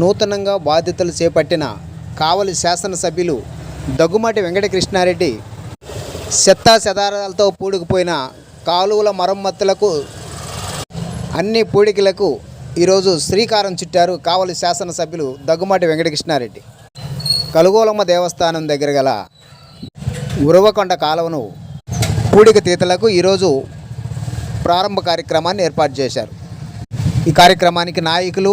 నూతనంగా బాధ్యతలు చేపట్టిన కావలి శాసనసభ్యులు దగ్గుమాటి వెంకటకృష్ణారెడ్డి చెత్తా చెదారాలతో పూడుకుపోయిన కాలువల మరమ్మతులకు అన్ని పూడికలకు ఈరోజు శ్రీకారం చుట్టారు కావలి శాసనసభ్యులు దగ్గుమాటి వెంకటకృష్ణారెడ్డి. కలుగోలమ్మ దేవస్థానం దగ్గర గల ఉరవకొండ కాలువను పూడిక తీతలకు ఈరోజు ప్రారంభ కార్యక్రమాన్ని ఏర్పాటు చేశారు. ఈ కార్యక్రమానికి నాయకులు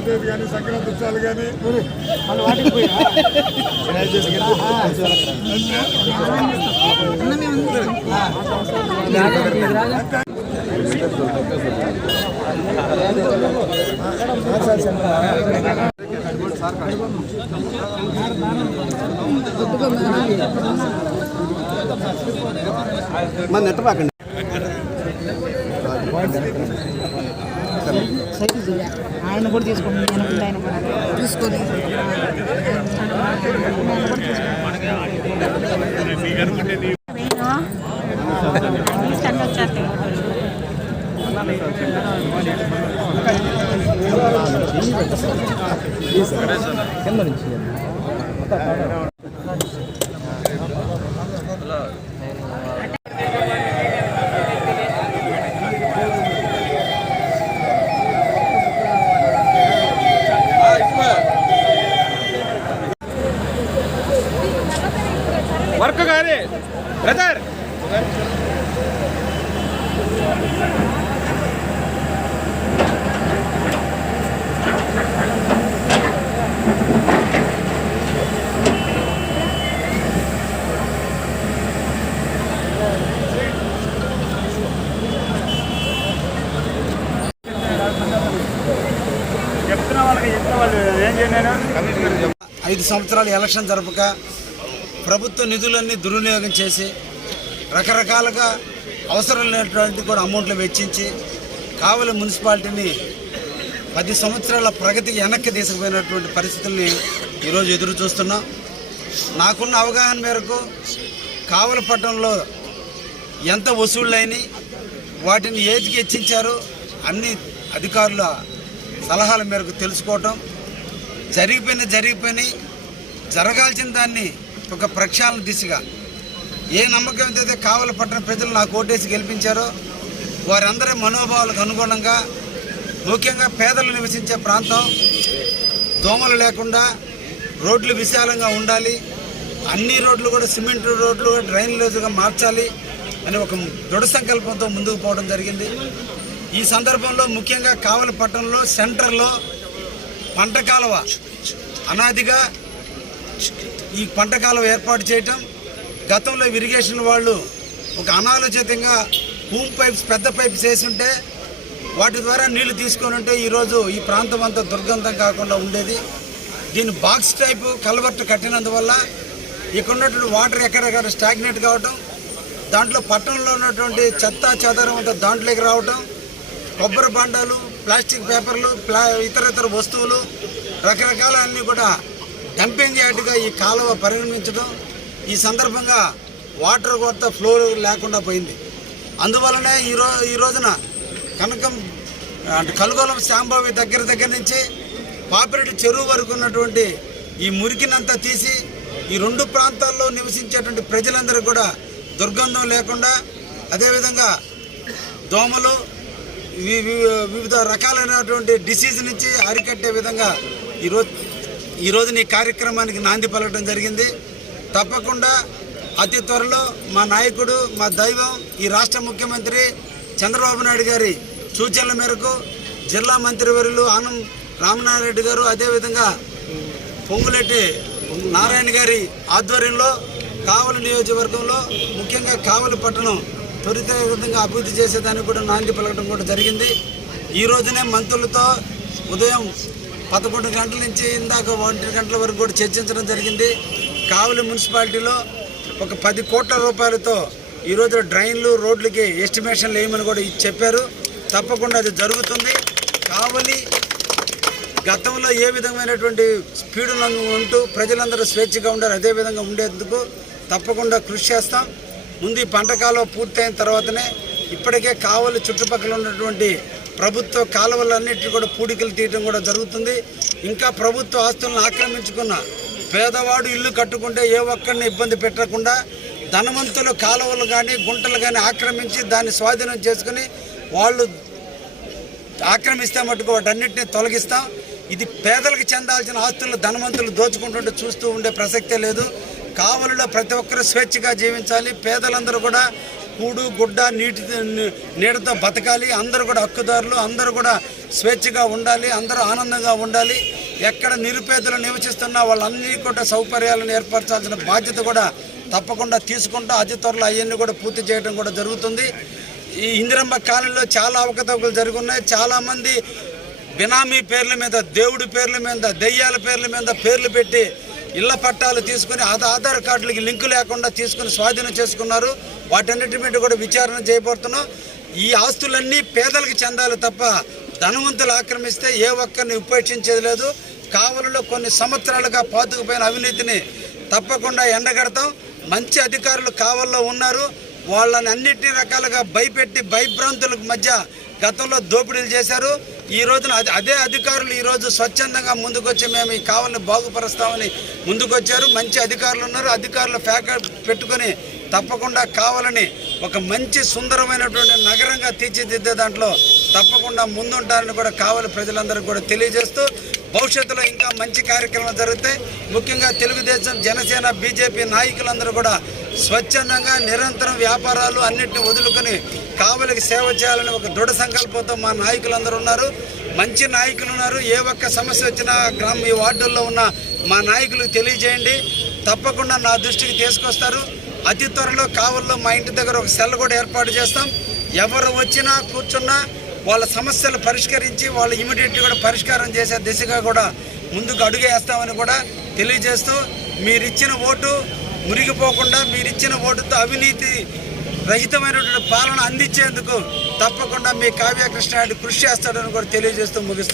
నాయకులు కానీ సంక్రాంతి ఉత్సవాలు కానీ మన నెట్టపాకండి ఆయన కూడా తీసుకోండి నేను ముందు ఆయన కూడా తీసుకొని వర్క్ కానీ బ్రదర్ చెప్తున్న వాళ్ళకి చెప్తున్న వాళ్ళు ఏం చేయను ఐదు సంవత్సరాలు ఎలక్షన్ జరపక ప్రభుత్వ నిధులన్నీ దుర్వినియోగం చేసి రకరకాలుగా అవసరం లేనటువంటి కూడా అమౌంట్లు వెచ్చించి కావలి మున్సిపాలిటీని పది సంవత్సరాల ప్రగతికి వెనక్కి తీసుకుపోయినటువంటి పరిస్థితుల్ని ఈరోజు ఎదురు చూస్తున్నాం. నాకున్న అవగాహన మేరకు కావలి పట్టణంలో ఎంత వసూళ్ళైనాయి వాటిని ఏదికి హెచ్చించారు అన్ని అధికారుల సలహాల మేరకు తెలుసుకోవటం. జరిగిపోయిన జరిగిపోయినాయి జరగాల్సిన దాన్ని ఒక ప్రక్షాళన దిశగా ఏ నమ్మకం అయితే కావలి పట్టణ ప్రజలు నాకు ఓటేసి గెలిపించారో వారందరి మనోభావాలకు అనుగుణంగా ముఖ్యంగా పేదలు నివసించే ప్రాంతం దోమలు లేకుండా రోడ్లు విశాలంగా ఉండాలి అన్ని రోడ్లు కూడా సిమెంట్ రోడ్లు డ్రైనేజ్గా మార్చాలి అని ఒక దృఢ సంకల్పంతో ముందుకు పోవడం జరిగింది. ఈ సందర్భంలో ముఖ్యంగా కావలి పట్టణంలో సెంటర్లో పంట కాలువ అనాదిగా ఈ పంట కాలువ ఏర్పాటు చేయటం గతంలో ఇరిగేషన్ వాళ్ళు ఒక అనాలోచితంగా హూమ్ పైప్స్ పెద్ద పైప్స్ వేసి ఉంటే వాటి ద్వారా నీళ్ళు తీసుకొని ఉంటే ఈరోజు ఈ ప్రాంతం అంతా దుర్గంధం కాకుండా ఉండేది. దీని బాక్స్ టైపు కలవర్టు కట్టినందువల్ల ఇక్కడ ఉన్నటువంటి వాటర్ ఎక్కడెక్కడ స్టాగ్నేట్ కావటం దాంట్లో పట్టణంలో ఉన్నటువంటి చెత్త చెదరం అంతా దాంట్లోకి రావటం కొబ్బరి బండాలు ప్లాస్టిక్ పేపర్లు ప్లా ఇతర ఇతర వస్తువులు రకరకాల అన్నీ కూడా డంపింగ్ యార్డ్గా ఈ కాలువ పరిగణించడం ఈ సందర్భంగా వాటర్ కొత్త ఫ్లో లేకుండా పోయింది. అందువలనే ఈరో ఈ రోజున కనకం అంటే కలుగోలం శాంబావి దగ్గర దగ్గర నుంచి పాపిరెడ్డి చెరువు వరకు ఉన్నటువంటి ఈ మురికినంతా తీసి ఈ రెండు ప్రాంతాల్లో నివసించేటువంటి ప్రజలందరూ కూడా దుర్గంధం లేకుండా అదేవిధంగా దోమలు వివిధ రకాలైనటువంటి డిసీజ్ నుంచి అరికట్టే విధంగా ఈరోజు ఈరోజు నీ కార్యక్రమానికి నాంది పలకడం జరిగింది. తప్పకుండా అతి త్వరలో మా నాయకుడు మా దైవం ఈ రాష్ట్ర ముఖ్యమంత్రి చంద్రబాబు నాయుడు గారి సూచనల మేరకు జిల్లా మంత్రివర్యులు ఆనం రామనారాయణ గారు అదేవిధంగా పొంగులెట్టి నారాయణ గారి ఆధ్వర్యంలో కావలి నియోజకవర్గంలో ముఖ్యంగా కావలి పట్టణం త్వరితగతంగా అభివృద్ధి చేసేదానికి కూడా నాంది పలకడం కూడా జరిగింది. ఈ రోజునే మంత్రులతో ఉదయం పదకొండు గంటల నుంచి ఇందాక ఒంటి గంటల వరకు కూడా చర్చించడం జరిగింది. కావలి మున్సిపాలిటీలో ఒక పది కోట్ల రూపాయలతో ఈరోజు డ్రైన్లు రోడ్లకి ఎస్టిమేషన్లు వేయమని కూడా చెప్పారు. తప్పకుండా అది జరుగుతుంది. కావలి గతంలో ఏ విధమైనటువంటి స్పీడ్ ఉంటూ ప్రజలందరూ స్వేచ్ఛగా ఉండారు అదే విధంగా ఉండేందుకు తప్పకుండా కృషి చేస్తాం. ముందు ఈ పంటకాలం పూర్తయిన తర్వాతనే ఇప్పటికే కావలి చుట్టుపక్కల ఉన్నటువంటి ప్రభుత్వ కాలువలన్నింటినీ కూడా పూడికలు తీయడం కూడా జరుగుతుంది. ఇంకా ప్రభుత్వ ఆస్తులను ఆక్రమించుకున్న పేదవాడు ఇల్లు కట్టుకుంటే ఏ ఒక్కరిని ఇబ్బంది పెట్టకుండా ధనవంతులు కాలువలు కానీ గుంటలు కానీ ఆక్రమించి దాన్ని స్వాధీనం చేసుకుని వాళ్ళు ఆక్రమిస్తే మటుకు వాటన్నిటిని తొలగిస్తాం. ఇది పేదలకు చెందాల్సిన ఆస్తులు ధనవంతులు దోచుకుంటుంటే చూస్తూ ఉండే ప్రసక్తే లేదు. కావలిలో ప్రతి ఒక్కరూ స్వేచ్ఛగా జీవించాలి. పేదలందరూ కూడా కూడు గుడ్డ నీటి నీడతో బతకాలి. అందరూ కూడా హక్కుదారులు అందరూ కూడా స్వేచ్ఛగా ఉండాలి. అందరూ ఆనందంగా ఉండాలి. ఎక్కడ నిరుపేదలు నివసిస్తున్నా వాళ్ళందరికీ కూడా సౌకర్యాలను ఏర్పరచాల్సిన బాధ్యత కూడా తప్పకుండా తీసుకుంటూ అతి త్వరలో అవన్నీ కూడా పూర్తి చేయడం కూడా జరుగుతుంది. ఈ ఇందిరమ్మ కాలంలో చాలా అవకతవకలు జరుగున్నాయి. చాలామంది బినామీ పేర్ల మీద దేవుడి పేర్ల మీద దెయ్యాల పేర్ల మీద పేర్లు పెట్టి ఇళ్ళ పట్టాలు తీసుకుని ఆధార్ కార్డులకి లింకు లేకుండా తీసుకుని స్వాధీనం చేసుకున్నారు. వాటన్నిటి మీద కూడా విచారణ చేయబోతున్నాం ఈ ఆస్తులన్నీ పేదలకు చెందాలి తప్ప ధనవంతులు ఆక్రమిస్తే ఏ ఒక్కరిని ఉపేక్షించేది లేదు. కావలిలో కొన్ని సంవత్సరాలుగా పాతుకుపోయిన అవినీతిని తప్పకుండా ఎండగడతాం. మంచి అధికారులు కావల్లో ఉన్నారు. వాళ్ళని అన్నిటి రకాలుగా భయపెట్టి భయభ్రాంతులకు మధ్య గతంలో దోపిడీలు చేశారు. ఈ రోజున అదే అదే అధికారులు ఈ రోజు స్వచ్ఛందంగా ముందుకొచ్చి మేము ఈ కావాలని బాగుపరుస్తామని ముందుకొచ్చారు. మంచి అధికారులు ఉన్నారు. అధికారులు ప్యాకెట్ పెట్టుకొని తప్పకుండా కావాలని ఒక మంచి సుందరమైనటువంటి నగరంగా తీర్చిదిద్దే దాంట్లో తప్పకుండా ముందుంటారని కూడా కావాలి ప్రజలందరికీ కూడా తెలియజేస్తూ భవిష్యత్తులో ఇంకా మంచి కార్యక్రమాలు జరుగుతాయి. ముఖ్యంగా తెలుగుదేశం జనసేన బీజేపీ నాయకులందరూ కూడా స్వచ్ఛందంగా నిరంతరం వ్యాపారాలు అన్నింటిని వదులుకొని కావలికి సేవ చేయాలని ఒక దృఢ సంకల్పంతో మా నాయకులందరూ ఉన్నారు. మంచి నాయకులు ఉన్నారు. ఏ ఒక్క సమస్య వచ్చినా గ్రామ ఈ వార్డుల్లో ఉన్న మా నాయకులకు తెలియజేయండి. తప్పకుండా నా దృష్టికి తీసుకొస్తారు. అతి త్వరలో కావల్లో మా ఇంటి దగ్గర ఒక సెల్ కూడా ఏర్పాటు చేస్తాం. ఎవరు వచ్చినా కూర్చున్నా వాళ్ళ సమస్యలు పరిష్కరించి వాళ్ళు ఇమీడియట్గా కూడా పరిష్కారం చేసే దిశగా కూడా ముందుకు అడుగేస్తామని కూడా తెలియజేస్తూ మీరిచ్చిన ఓటు మురిగిపోకుండా మీరిచ్చిన ఓటుతో అవినీతి రహితమైనటువంటి పాలన అందించేందుకు తప్పకుండా మీ కావ్యకృష్ణ కృషి చేస్తాడని కూడా తెలియజేస్తూ ముగిస్తాను